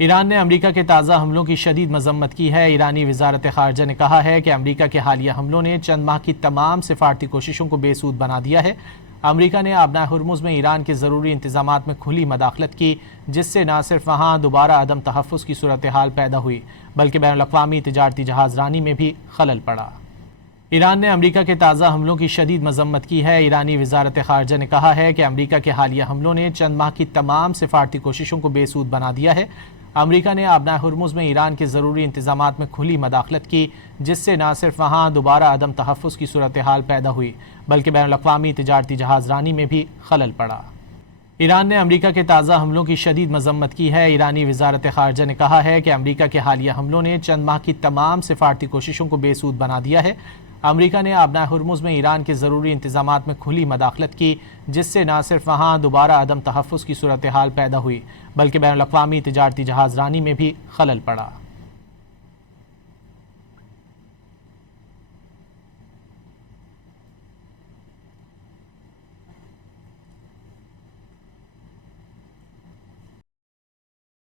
ایران نے امریکہ کے تازہ حملوں کی شدید مذمت کی ہے۔ ایرانی وزارت خارجہ نے کہا ہے کہ امریکہ کے حالیہ حملوں نے چند ماہ کی تمام سفارتی کوششوں کو بے سود بنا دیا ہے۔ امریکہ نے آبنائے ہرمز میں ایران کے ضروری انتظامات میں کھلی مداخلت کی، جس سے نہ صرف وہاں دوبارہ عدم تحفظ کی صورتحال پیدا ہوئی بلکہ بین الاقوامی تجارتی جہاز رانی میں بھی خلل پڑا۔ ایران نے امریکہ کے تازہ حملوں کی شدید مذمت کی ہے۔ ایرانی وزارت خارجہ نے کہا ہے کہ امریکہ کے حالیہ حملوں نے چند ماہ کی تمام سفارتی کوششوں کو بے سود بنا دیا ہے۔ امریکہ نے آبنائے ہرمز میں ایران کے ضروری انتظامات میں کھلی مداخلت کی، جس سے نہ صرف وہاں دوبارہ عدم تحفظ کی صورتحال پیدا ہوئی بلکہ بین الاقوامی تجارتی جہاز رانی میں بھی خلل پڑا۔ ایران نے امریکہ کے تازہ حملوں کی شدید مذمت کی ہے۔ ایرانی وزارت خارجہ نے کہا ہے کہ امریکہ کے حالیہ حملوں نے چند ماہ کی تمام سفارتی کوششوں کو بے سود بنا دیا ہے۔ امریکہ نے آبنائے ہرمز میں ایران کے ضروری انتظامات میں کھلی مداخلت کی، جس سے نہ صرف وہاں دوبارہ عدم تحفظ کی صورتحال پیدا ہوئی بلکہ بین الاقوامی تجارتی جہاز رانی میں بھی خلل پڑا۔